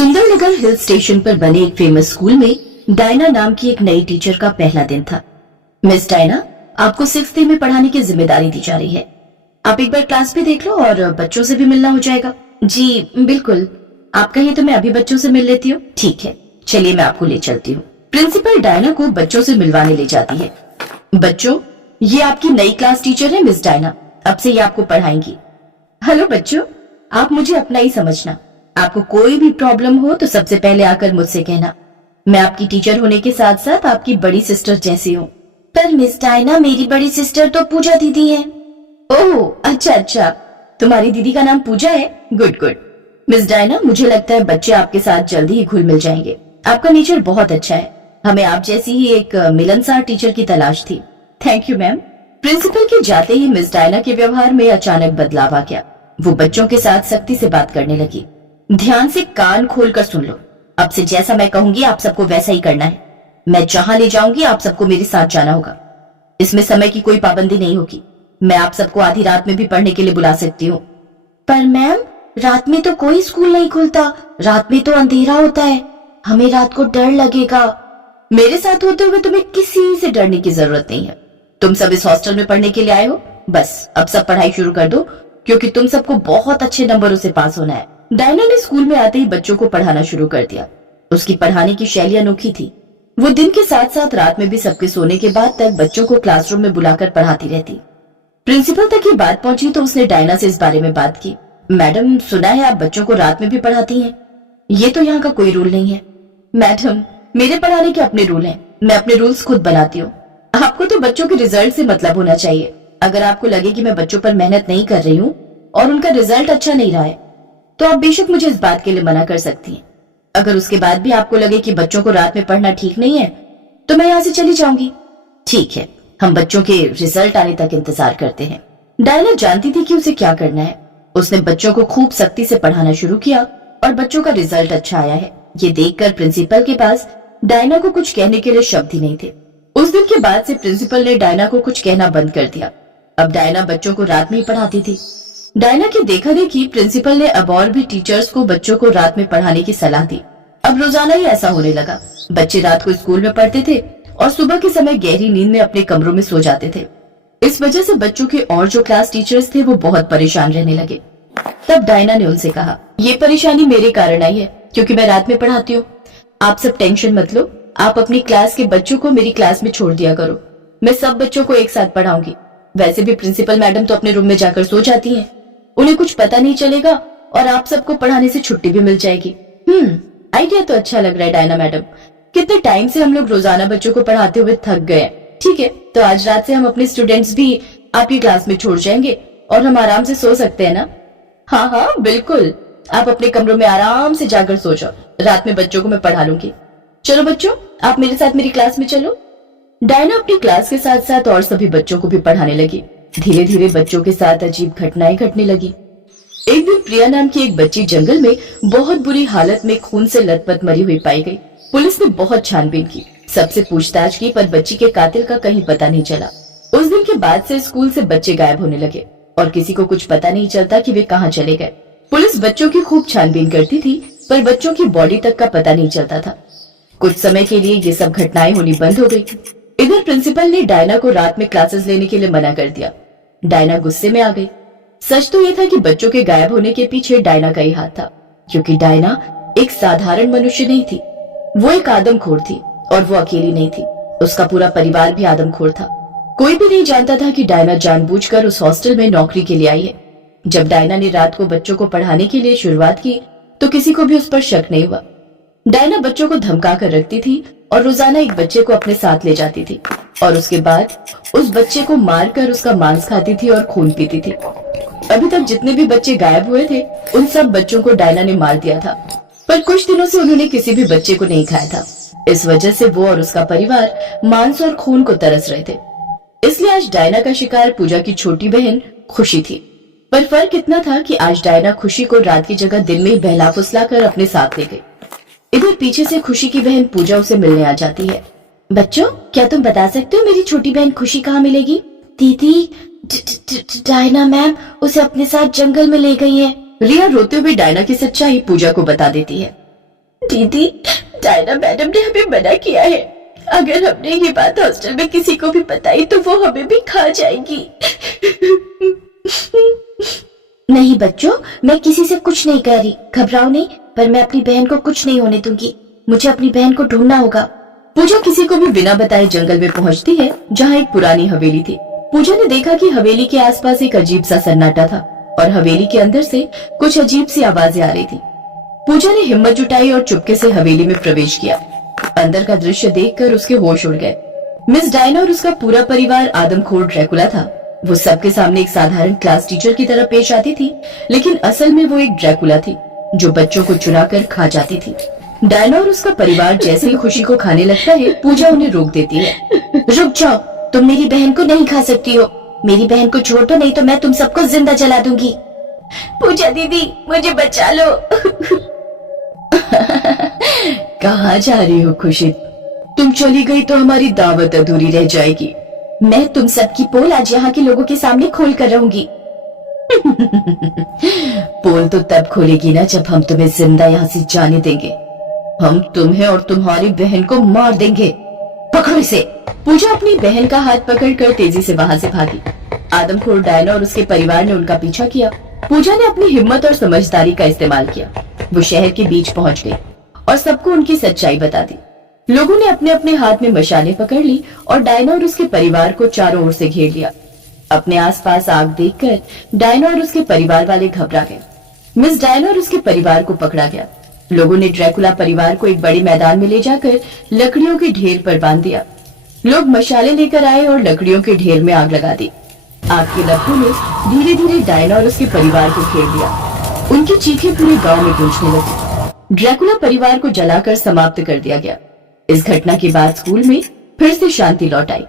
Sundernagar hill station पर बने एक फेमस स्कूल में डायना नाम की एक नई टीचर का पहला दिन था। मिस डायना, आपको 6th में पढ़ाने की जिम्मेदारी दी जा रही है। आप एक बार क्लास भी देख लो और बच्चों से भी मिलना हो जाएगा। जी बिल्कुल, आप कहिए तो मैं अभी बच्चों से मिल लेती हूँ। ठीक है, चलिए मैं आपको ले चलती हूँ। प्रिंसिपल डायना को बच्चों से मिलवाने ले जाती है। बच्चों, ये आपकी नई क्लास टीचर है मिस डायना, अब से ये आपको पढ़ाएंगी। हेलो बच्चों, आप मुझे अपना ही समझना। आपको कोई भी प्रॉब्लम हो तो सबसे पहले आकर मुझसे कहना। मैं आपकी टीचर होने के साथ साथ आपकी बड़ी सिस्टर जैसी हूँ। पर मिस डायना, मेरी बड़ी सिस्टर तो पूजा दीदी है। ओह अच्छा, तुम्हारी दीदी का नाम पूजा है। Good good. मिस डायना, मुझे लगता है बच्चे आपके साथ जल्दी ही घुल मिल जाएंगे। आपका नेचर बहुत अच्छा है। हमें आप जैसी ही एक मिलनसार टीचर की तलाश थी। Thank you ma'am. प्रिंसिपल के जाते ही मिस डायना के व्यवहार में अचानक बदलाव आ गया। वो बच्चों के साथ सख्ती से बात करने लगी। ध्यान से कान खोलकर सुन लो। अब से जैसा मैं कहूंगी आप सबको वैसा ही करना है। मैं जहां ले जाऊंगी आप सबको मेरे साथ जाना होगा। इसमें समय की कोई पाबंदी नहीं होगी। मैं आप सबको आधी रात में भी पढ़ने के लिए बुला सकती हूँ। पर मैम, रात में तो कोई स्कूल नहीं खुलता। रात में तो अंधेरा होता है, हमें रात को डर लगेगा। मेरे साथ होते हुए तुम्हें किसी से डरने की जरूरत नहीं है। तुम सब इस हॉस्टल में पढ़ने के लिए आए हो। बस अब सब पढ़ाई शुरू कर दो, क्योंकि तुम सबको बहुत अच्छे नंबरों से पास होना है। डायना ने स्कूल में आते ही बच्चों को पढ़ाना शुरू कर दिया। उसकी पढ़ाने की शैली अनोखी थी। वो दिन के साथ साथ रात में भी सबके सोने के बाद तक बच्चों को क्लासरूम में बुलाकर पढ़ाती रहती। प्रिंसिपल तक ये बात पहुंची तो उसने डायना से इस बारे में बात की। मैडम, सुना है आप बच्चों को रात में भी पढ़ाती हैं। ये तो यहाँ का कोई रूल नहीं है। मैडम, मेरे पढ़ाने के अपने रूल हैं। मैं अपने रूल्स खुद बनाती हूँ। आपको तो बच्चों के रिजल्ट से मतलब होना चाहिए। अगर आपको लगे कि मैं बच्चों पर मेहनत नहीं कर रही हूँ और उनका रिजल्ट अच्छा नहीं रहा है, तो आप बेशक मुझे इस बात के लिए मना कर सकती हैं। अगर उसके बाद भी आपको लगे कि बच्चों को रात में पढ़ना ठीक नहीं है, तो मैं यहाँ से चली जाऊंगी। ठीक है, हम बच्चों के रिजल्ट आने तक इंतजार करते हैं। डायना जानती थी कि उसे क्या करना है। उसने बच्चों को खूब सख्ती से पढ़ाना शुरू किया और बच्चों का रिजल्ट अच्छा आया है। ये देखकर प्रिंसिपल के पास डायना को कुछ कहने के लिए शब्द ही नहीं थे। उस दिन के बाद से प्रिंसिपल ने डायना को कुछ कहना बंद कर दिया। अब डायना बच्चों को रात में ही पढ़ाती थी। डायना की देखा देखी प्रिंसिपल ने अब और भी टीचर्स को बच्चों को रात में पढ़ाने की सलाह दी। अब रोजाना ही ऐसा होने लगा। बच्चे रात को स्कूल में पढ़ते थे और सुबह के समय गहरी नींद में अपने कमरों में सो जाते थे। इस वजह से बच्चों के और जो क्लास टीचर्स थे वो बहुत परेशान रहने लगे। तब डायना ने उनसे कहा, ये परेशानी मेरे कारण आई है, क्योंकि मैं रात में पढ़ाती हूँ। आप सब टेंशन मत लो। आप अपनी क्लास के बच्चों को मेरी क्लास में छोड़ दिया करो। मैं सब बच्चों को एक साथ पढ़ाऊंगी। वैसे भी प्रिंसिपल मैडम तो अपने रूम में जाकर सो जाती हैं। उन्हें कुछ पता नहीं चलेगा और आप सबको पढ़ाने से छुट्टी भी मिल जाएगी। आइडिया तो अच्छा लग रहा है डायना मैडम। कितने टाइम से हम लोग रोजाना बच्चों को पढ़ाते हुए थक गए। ठीक है, तो आज रात से हम अपने स्टूडेंट्स भी आपकी क्लास में छोड़ जाएंगे और हम आराम से सो सकते हैं ना? हाँ बिल्कुल, आप अपने कमरों में आराम से जाकर सो जाओ। रात में बच्चों को मैं पढ़ा लूंगी। चलो बच्चों, आप मेरे साथ मेरी क्लास में चलो। डायना अपनी क्लास के साथ साथ और सभी बच्चों को भी पढ़ाने लगी। धीरे धीरे बच्चों के साथ अजीब घटनाएं घटने लगी। एक दिन प्रिया नाम की एक बच्ची जंगल में बहुत बुरी हालत में खून से लथपथ मरी हुई पाई गई। पुलिस ने बहुत छानबीन की, सबसे पूछताछ की, पर बच्ची के कातिल का कहीं पता नहीं चला। उस दिन के बाद से स्कूल से बच्चे गायब होने लगे और किसी को कुछ पता नहीं चलता कि वे कहाँ चले गए। पुलिस बच्चों की खूब छानबीन करती थी, पर बच्चों की बॉडी तक का पता नहीं चलता था। कुछ समय के लिए ये सब घटनाएं होनी बंद हो गई। इधर प्रिंसिपल ने डायना को रात में क्लासेस लेने के लिए मना कर दिया। डायना गुस्से में आ गई। सच तो यह था कि बच्चों के गायब होने के पीछे डायना का ही हाथ था, क्योंकि डायना एक साधारण मनुष्य नहीं थी। वो एक आदमखोर थी और वो अकेली नहीं थी। उसका पूरा परिवार भी आदमखोर था। कोई भी नहीं जानता था कि डायना जानबूझकर उस हॉस्टल में नौकरी के लिए आई है। जब डायना ने रात को बच्चों को पढ़ाने के लिए शुरुआत की तो किसी को भी उस पर शक नहीं हुआ। डायना बच्चों को धमका कर रखती थी और रोजाना एक बच्चे को अपने साथ ले जाती थी और उसके बाद उस बच्चे को मारकर उसका मांस खाती थी और खून पीती थी। अभी तक जितने भी बच्चे गायब हुए थे उन सब बच्चों को डायना ने मार दिया था, पर कुछ दिनों से उन्होंने किसी भी बच्चे को नहीं खाया था। इस वजह से वो और उसका परिवार मांस और खून को तरस रहे थे। इसलिए आज डायना का शिकार पूजा की छोटी बहन खुशी थी। पर फर्क इतना था कि आज डायना खुशी को रात की जगह दिन में ही बहला फुसला कर अपने साथ ले गई। इधर पीछे से खुशी की बहन पूजा उसे मिलने आ जाती है। बच्चों, क्या तुम बता सकते हो मेरी छोटी बहन खुशी कहाँ मिलेगी? दीदी, डायना मैम उसे अपने साथ जंगल में ले गई है। रिया रोते हुए डायना की सच्चाई पूजा को बता देती है। दीदी, डायना मैडम ने हमें मना किया है। अगर हमने ये बात हॉस्टल में किसी को भी बताई तो वो हमें भी खा जाएगी। नहीं बच्चों, मैं किसी से कुछ नहीं कह रही, घबराओ नहीं, पर मैं अपनी बहन को कुछ नहीं होने दूंगी। मुझे अपनी बहन को ढूंढना होगा। पूजा किसी को भी बिना बताए जंगल में पहुंचती है, जहाँ एक पुरानी हवेली थी। पूजा ने देखा कि हवेली के आसपास एक अजीब सा सन्नाटा था और हवेली के अंदर से कुछ अजीब सी आवाजें आ रही थी। पूजा ने हिम्मत जुटाई और चुपके से हवेली में प्रवेश किया। अंदर का दृश्य देखकर उसके होश उड़ गए। मिस डायना और उसका पूरा परिवार आदमखोर ड्रैकुला था। वो सबके सामने एक साधारण क्लास टीचर की तरह पेश आती थी, लेकिन असल में वो एक ड्रैकुला थी जो बच्चों को चुरा कर खा जाती थी। डायना और उसका परिवार जैसे ही खुशी को खाने लगता है, पूजा उन्हें रोक देती है। रुक जाओ, तुम मेरी बहन को नहीं खा सकती हो। मेरी बहन को छोड़ दो, नहीं तो मैं तुम सबको जिंदा जला दूंगी। पूजा दीदी, मुझे बचा लो। कहाँ जा रही हो खुशी? तुम चली गई तो हमारी दावत अधूरी रह जाएगी। मैं तुम सबकी पोल आज यहाँ के लोगों के सामने खोल कर रहूंगी। पोल तो तब खोलेगी ना जब हम तुम्हें जिंदा यहाँ से जाने देंगे। हम तुम्हें और तुम्हारी बहन को मार देंगे। पकड़ो इसे। पूजा अपनी बहन का हाथ पकड़कर तेजी से वहाँ से भागी। आदमखोर डायना और उसके परिवार ने उनका पीछा किया। पूजा ने अपनी हिम्मत और समझदारी का इस्तेमाल किया। वो शहर के बीच पहुंच गई और सबको उनकी सच्चाई बता दी। लोगों ने अपने अपने हाथ में मशालें पकड़ ली और डायना और उसके परिवार को चारों ओर से घेर लिया। अपने आसपास आग देखकर डायना और उसके परिवार वाले घबरा गए। मिस डायना और उसके परिवार को पकड़ा गया। लोगों ने ड्रैकुला परिवार को एक बड़े मैदान में ले जाकर लकड़ियों के ढेर पर बांध दिया। लोग मशाले लेकर आए और लकड़ियों के ढेर में आग लगा दी। आग के लपटों ने धीरे धीरे डायना और उसके परिवार को घेर लिया। उनकी चीखें पूरे गांव में गूंजने लगी। ड्रैकुला परिवार को जलाकर समाप्त कर दिया गया। इस घटना के बाद स्कूल में फिर से शांति लौट आई।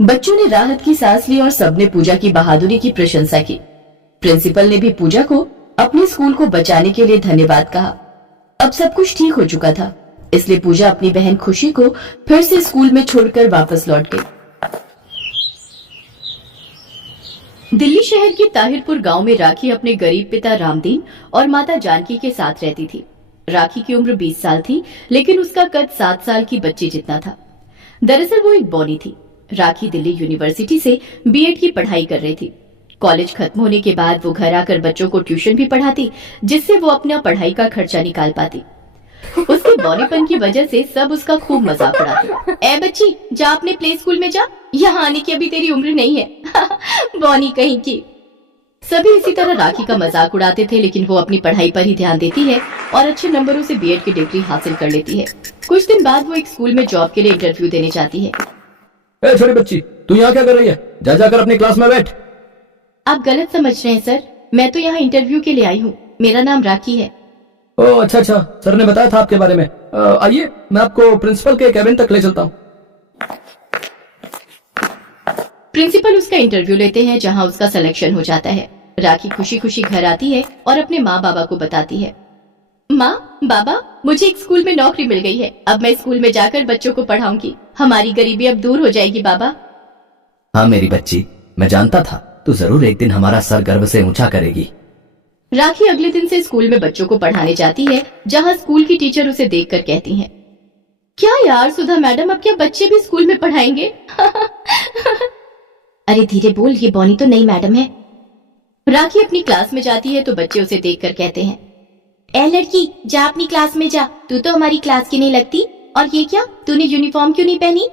बच्चों ने राहत की सांस ली और सबने पूजा की बहादुरी की प्रशंसा की। प्रिंसिपल ने भी पूजा को अपने स्कूल को बचाने के लिए धन्यवाद कहा। अब सब कुछ ठीक हो चुका था, इसलिए पूजा अपनी बहन खुशी को फिर से स्कूल में छोड़कर वापस लौट गई। दिल्ली शहर के ताहिरपुर गांव में राखी अपने गरीब पिता रामदीन और माता जानकी के साथ रहती थी। राखी की उम्र 20 साल थी, लेकिन उसका कद 7 साल की बच्ची जितना था। दरअसल वो एक बॉनी थी। राखी दिल्ली यूनिवर्सिटी से बीएड की पढ़ाई कर रही थी। कॉलेज खत्म होने के बाद वो घर आकर बच्चों को ट्यूशन भी पढ़ाती, जिससे वो अपना पढ़ाई का खर्चा निकाल पाती। उसके बौनेपन की वजह से सब उसका खूब मजाक उड़ाते। ए बच्ची, जा अपने प्ले स्कूल में जा, यहाँ आने की अभी तेरी उम्र नहीं है। बौनी कहीं की। सभी इसी तरह राखी का मजाक उड़ाते थे, लेकिन वो अपनी पढ़ाई पर ही ध्यान देती है और अच्छे नंबरों से बीएड की डिग्री हासिल कर लेती है। कुछ दिन बाद वो एक स्कूल में जॉब के लिए इंटरव्यू देने जाती है। ए छोटी बच्ची, तू यहाँ क्या कर रही है? जा जाकर अपनी क्लास में बैठ। आप गलत समझ रहे हैं सर, मैं तो यहाँ इंटरव्यू के लिए आई हूँ। मेरा नाम राखी है। ओह अच्छा अच्छा, सर ने बताया था आपके बारे में। आइए, मैं आपको प्रिंसिपल के कैबिन तक ले चलता हूँ। प्रिंसिपल उसका इंटरव्यू लेते हैं, जहाँ उसका सिलेक्शन हो जाता है। राखी खुशी खुशी घर आती है और अपने माँ बाबा को बताती है। माँ बाबा, मुझे एक स्कूल में नौकरी मिल गई है। अब मैं स्कूल में जाकर बच्चों को पढ़ाऊंगी। हमारी गरीबी अब दूर हो जाएगी बाबा। हाँ मेरी बच्ची, मैं जानता था तू जरूर एक दिन हमारा सर गर्व से ऊंचा करेगी। राखी अगले दिन से स्कूल में बच्चों को पढ़ाने जाती है, जहाँ स्कूल की टीचर उसे देखकर कहती हैं, क्या यार सुधा मैडम, अब क्या बच्चे भी स्कूल में पढ़ाएंगे? अरे धीरे बोल, ये बॉनी तो नई मैडम है। राखी अपनी क्लास में जाती है तो बच्चे उसे देखकर कहते हैं, ए लड़की, जा अपनी क्लास में जा, तू तो हमारी क्लास की नहीं लगती। और ये क्या, तूने यूनिफॉर्म क्यों नहीं पहनी?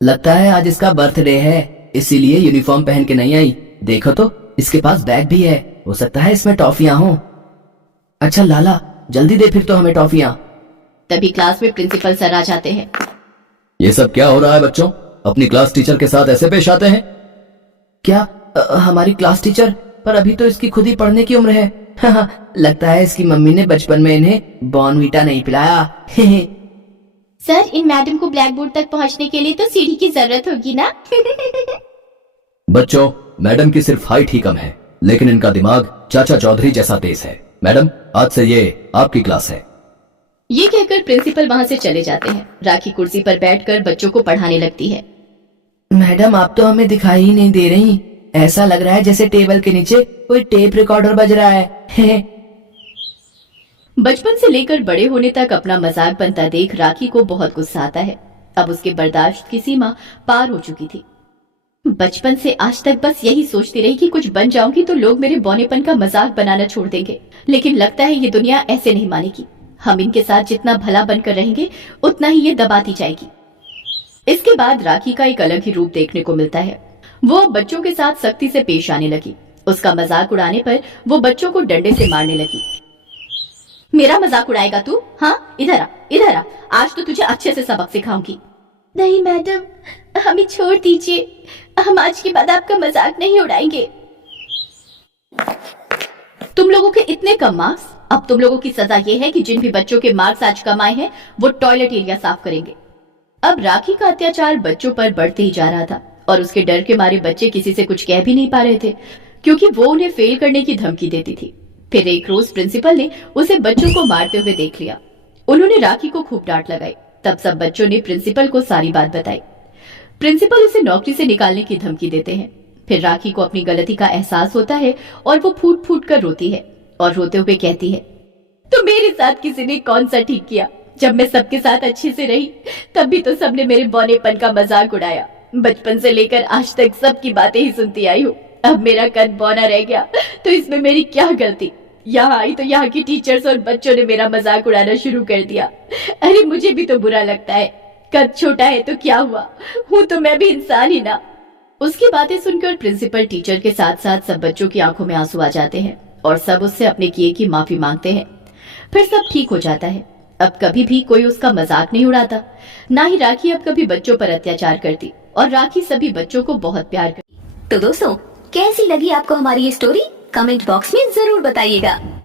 लगता है आज इसका बर्थडे है, इसीलिए यूनिफॉर्म पहन के नहीं आई। देखो तो, इसके पास बैग भी है, हो सकता है इसमें टॉफियां हो। अच्छा लाला, जल्दी दे फिर तो हमें टॉफियां। तभी क्लास में प्रिंसिपल सर आ जाते हैं। ये सब क्या हो रहा है बच्चों? अपनी क्लास टीचर के साथ ऐसे पेश आते हैं? क्या हमारी क्लास टीचर? पर अभी तो इसकी खुद ही पढ़ने की उम्र है। लगता है इसकी मम्मी ने बचपन में इन्हें बॉर्नवीटा नहीं पिलाया। सर, इन मैडम को ब्लैक बोर्ड तक पहुंचने के लिए तो सीढ़ी की जरूरत होगी ना? बच्चों, मैडम की सिर्फ हाइट ही कम है, लेकिन इनका दिमाग चाचा चौधरी जैसा तेज है। मैडम, आज से ये आपकी क्लास है। ये कहकर प्रिंसिपल वहाँ से चले जाते हैं। राखी कुर्सी पर बैठकर बच्चों को पढ़ाने लगती है। मैडम, आप तो हमें दिखाई ही नहीं दे रही। ऐसा लग रहा है जैसे टेबल के नीचे कोई टेप रिकॉर्डर बज रहा है। बचपन से लेकर बड़े होने तक अपना मजाक बनता देख राखी को बहुत गुस्सा आता है। अब उसके बर्दाश्त की सीमा पार हो चुकी थी। बचपन से आज तक बस यही सोचती रही कि कुछ बन जाऊंगी तो लोग मेरे बौनेपन का मजाक बनाना छोड़ देंगे, लेकिन लगता है ये दुनिया ऐसे नहीं मानेगी। हम इनके साथ जितना भला बनकर रहेंगे उतना ही ये दबाती जाएगी। इसके बाद राखी का एक अलग ही रूप देखने को मिलता है। वो अब बच्चों के साथ सख्ती से पेश आने लगी। उसका मजाक उड़ाने पर वो बच्चों को डंडे से मारने लगी। मेरा मजाक उड़ाएगा तू? हाँ, इधर आ, आज तो तुझे अच्छे से सबक सिखाऊंगी। नहीं मैडम, हमें छोड़ दीजिए, हम आज के बाद आपका मजाक नहीं उड़ाएंगे। तुम लोगों के इतने कम मार्क्स, अब तुम लोगों की सजा ये है कि जिन भी बच्चों के मार्क्स आज कम आए हैं वो टॉयलेट एरिया साफ करेंगे। अब राखी का अत्याचार बच्चों पर बढ़ते ही जा रहा था और उसके डर के मारे बच्चे किसी से कुछ कह भी नहीं पा रहे थे, क्योंकि वो उन्हें फेल करने की धमकी देती थी। फिर एक रोज प्रिंसिपल ने उसे बच्चों को मारते हुए देख लिया। उन्होंने राखी को खूब डांट लगाई। तब सब बच्चों ने प्रिंसिपल को सारी बात बताई। प्रिंसिपल उसे नौकरी से निकालने की धमकी देते हैं। फिर राखी को अपनी गलती का एहसास होता है और वो फूट फूट कर रोती है और रोते हुए कहती है, तो मेरे साथ किसी ने कौन सा ठीक किया? जब मैं सबके साथ अच्छे से रही तब भी तो सबने मेरे बौनेपन का मजाक उड़ाया। बचपन से लेकर आज तक सबकी बातें ही सुनती आई हूँ। अब मेरा कद बौना रह गया तो इसमें मेरी क्या गलती? यहाँ आई तो यहाँ की टीचर्स और बच्चों ने मेरा मजाक उड़ाना शुरू कर दिया। अरे मुझे भी तो बुरा लगता है, कद छोटा है तो क्या हुआ, हूँ तो मैं भी इंसान ही ना। उसकी बातें सुनकर प्रिंसिपल टीचर के साथ साथ सब बच्चों की आंखों में आंसू आ जाते हैं और सब उससे अपने किए की माफी मांगते हैं। फिर सब ठीक हो जाता है। अब कभी भी कोई उसका मजाक नहीं उड़ाता, ना ही राखी अब कभी बच्चों पर अत्याचार करती और राखी सभी बच्चों को बहुत प्यार करती। तो दोस्तों, कैसी लगी आपको हमारी ये स्टोरी? कमेंट बॉक्स में जरूर बताइएगा।